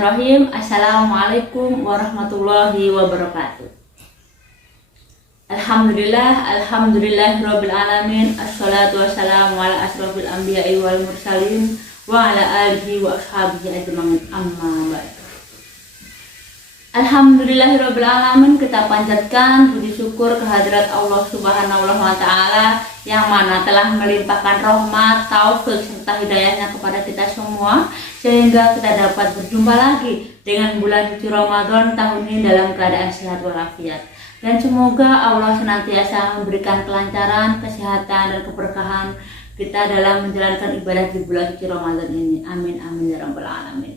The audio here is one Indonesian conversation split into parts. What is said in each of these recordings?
Bismillahirrahmanirrahim. Assalamualaikum warahmatullahi wabarakatuh. Alhamdulillahirabbil alamin. Assalatu wassalamu ala asrofil anbiya'i wal mursalin wa ala alihi wa ashabihi ajmain. Amma ba'd. Alhamdulillahirabbil alamin, kita panjatkan puji syukur kehadirat Allah Subhanahu wa taala yang mana telah melimpahkan rahmat, taufik serta hidayahnya kepada kita semua sehingga kita dapat berjumpa lagi dengan bulan suci Ramadan tahun ini dalam keadaan sehat walafiat. Dan semoga Allah senantiasa memberikan kelancaran, kesehatan dan keberkahan kita dalam menjalankan ibadah di bulan suci Ramadan ini. Amin amin ya rabbal alamin.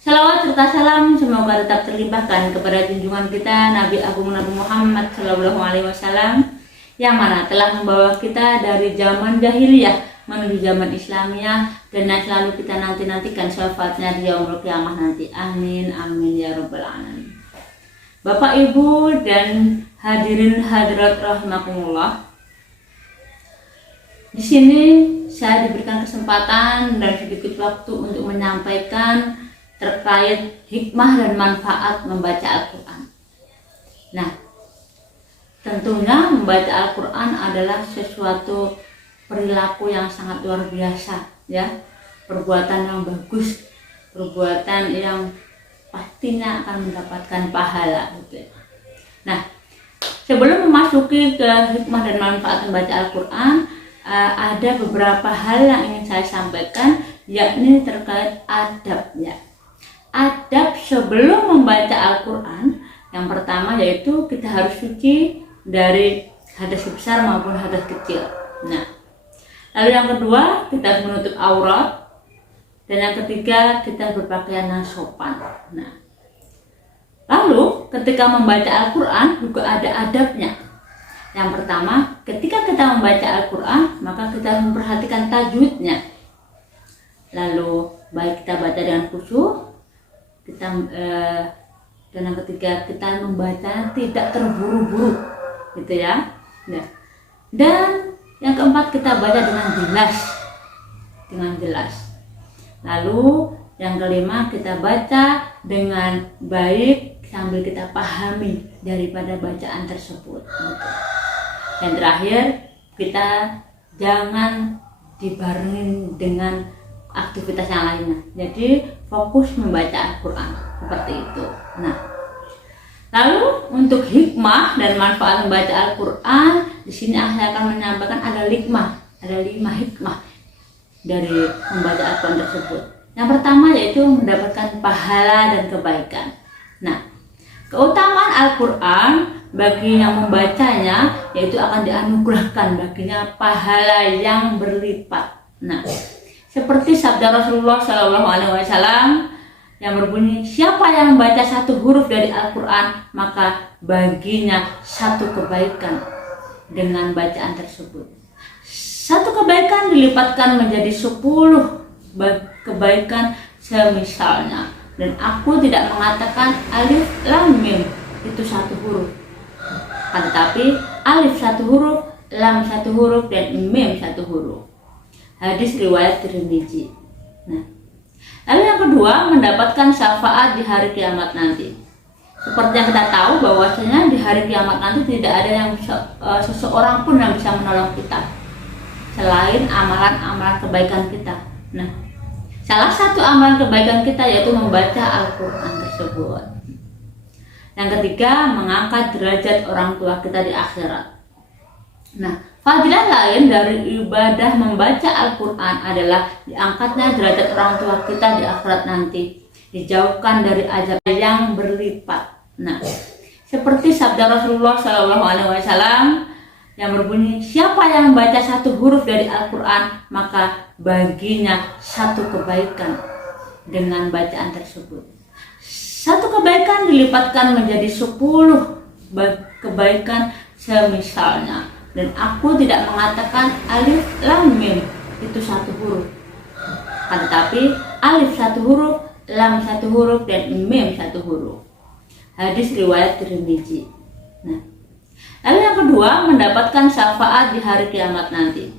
Salawat serta salam semoga tetap terlimpahkan kepada junjungan kita Nabi Agung Nabi Muhammad SAW yang mana telah membawa kita dari zaman jahiliyah menuju zaman Islamiyah dan yang selalu kita nantikan syafaatnya di yaumul qiyamah nanti. Amin amin ya rabbal alamin. Bapak Ibu dan hadirin hadirat rahimakumullah. Di sini saya diberikan kesempatan dan sedikit waktu untuk menyampaikan terkait hikmah dan manfaat membaca Al-Quran. Nah, tentunya membaca Al-Quran adalah sesuatu perilaku yang sangat luar biasa, ya, perbuatan yang bagus, perbuatan yang pastinya akan mendapatkan pahala, gitu. Nah, sebelum memasuki ke hikmah dan manfaat membaca Al-Quran, ada beberapa hal yang ingin saya sampaikan, yakni terkait adab, ya. Adab sebelum membaca Al-Quran, yang pertama yaitu kita harus suci dari hadas besar maupun hadas kecil. Nah, lalu yang kedua kita harus menutup aurat, dan yang ketiga kita berpakaian yang sopan. Nah, lalu ketika membaca Al-Quran juga ada adabnya. Yang pertama, ketika kita membaca Al-Quran maka kita harus memperhatikan tajwidnya. Lalu baik kita baca dengan khusyuk, dan yang ketiga kita membaca tidak terburu-buru, gitu ya. Nah, dan yang keempat kita baca dengan jelas. Lalu yang kelima kita baca dengan baik sambil kita pahami daripada bacaan tersebut, gitu. Dan terakhir kita jangan dibarengi dengan aktivitas yang lainnya. Jadi fokus membaca Al-Quran seperti itu. Nah, lalu untuk hikmah dan manfaat membaca Al-Quran, di sini saya akan menyampaikan ada 5 hikmah dari membaca Al-Quran tersebut. Yang pertama yaitu mendapatkan pahala dan kebaikan. Nah, keutamaan Al-Quran bagi yang membacanya yaitu akan dianugerahkan baginya pahala yang berlipat. Nah, seperti sabda Rasulullah SAW yang berbunyi, siapa yang membaca satu huruf dari Al-Quran maka baginya satu kebaikan dengan bacaan tersebut. Satu kebaikan dilipatkan menjadi 10 kebaikan semisalnya. Dan aku tidak mengatakan alif lam mim itu satu huruf, tetapi alif satu huruf, lam satu huruf, dan mim satu huruf. Hadis riwayat Tirmidzi. Nah, lalu yang kedua mendapatkan syafaat di hari kiamat nanti. Seperti yang kita tahu bahwasanya di hari kiamat nanti tidak ada yang seseorang pun yang bisa menolong kita selain amalan-amalan kebaikan kita. Nah, salah satu amalan kebaikan kita yaitu membaca Al-Quran tersebut. Yang ketiga, mengangkat derajat orang tua kita di akhirat. Nah, fadilah lain dari ibadah membaca Al-Quran adalah diangkatnya derajat orang tua kita di akhirat nanti, dijauhkan dari azab yang berlipat. Nah, seperti sabda Rasulullah SAW yang berbunyi, siapa yang membaca satu huruf dari Al-Quran maka baginya satu kebaikan dengan bacaan tersebut. Satu kebaikan dilipatkan menjadi 10 kebaikan semisalnya. Dan aku tidak mengatakan alif lam mim itu satu huruf, tetapi alif satu huruf, lam satu huruf, dan mim satu huruf. Hadis riwayat Tirmidzi. Nah, lalu yang kedua mendapatkan syafaat di hari kiamat nanti.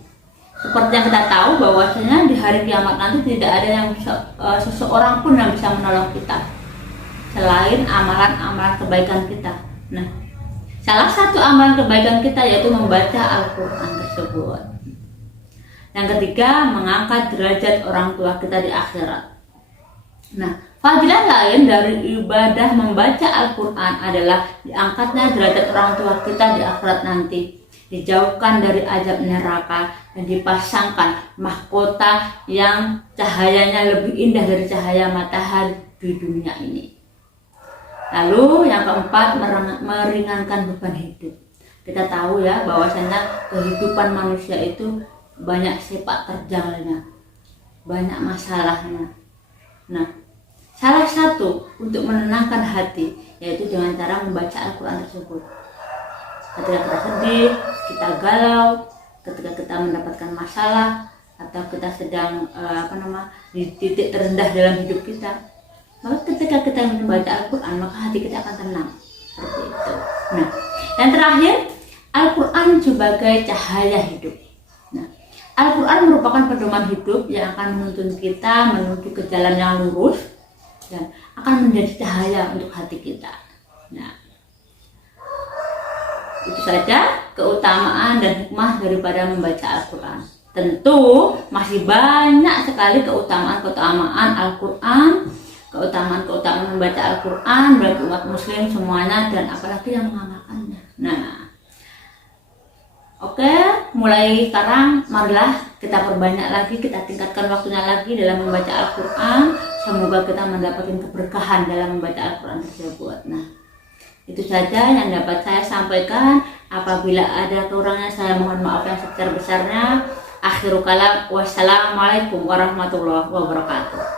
Seperti yang kita tahu bahwasanya di hari kiamat nanti tidak ada yang seseorang pun yang bisa menolong kita selain amalan-amalan kebaikan kita. Nah, salah satu amalan kebaikan kita yaitu membaca Al-Quran tersebut. Yang ketiga, mengangkat derajat orang tua kita di akhirat. Nah, fadilah lain dari ibadah membaca Al-Quran adalah diangkatnya derajat orang tua kita di akhirat nanti, dijauhkan dari azab neraka, dan dipasangkan mahkota yang cahayanya lebih indah dari cahaya matahari di dunia ini. Lalu yang keempat, meringankan beban hidup. Kita tahu ya bahwasanya kehidupan manusia itu banyak sepak terjalnya, banyak masalahnya. Nah, salah satu untuk menenangkan hati yaitu dengan cara membaca Al-Quran tersebut. Ketika kita sedih, kita galau, ketika kita mendapatkan masalah, atau kita sedang di titik terendah dalam hidup kita, maka ketika kita membaca Al-Quran, maka hati kita akan tenang. Seperti itu. Nah, yang terakhir, Al-Quran sebagai cahaya hidup. Nah, Al-Quran merupakan pedoman hidup yang akan menuntun kita menuju ke jalan yang lurus dan akan menjadi cahaya untuk hati kita. Nah, itu saja keutamaan dan hikmah daripada membaca Al-Quran. Tentu masih banyak sekali keutamaan Al-Quran, keutamaan membaca Al-Quran bagi umat muslim semuanya, dan apalagi yang mengamalkannya. Nah, oke, mulai sekarang marilah kita perbanyak lagi, kita tingkatkan waktunya lagi dalam membaca Al-Quran. Semoga kita mendapatkan keberkahan dalam membaca Al-Quran tersebut. Nah, itu saja yang dapat saya sampaikan. Apabila ada kekurangannya, saya mohon maaf yang sebesar-besarnya. Akhirul kalam, wassalamualaikum warahmatullahi wabarakatuh.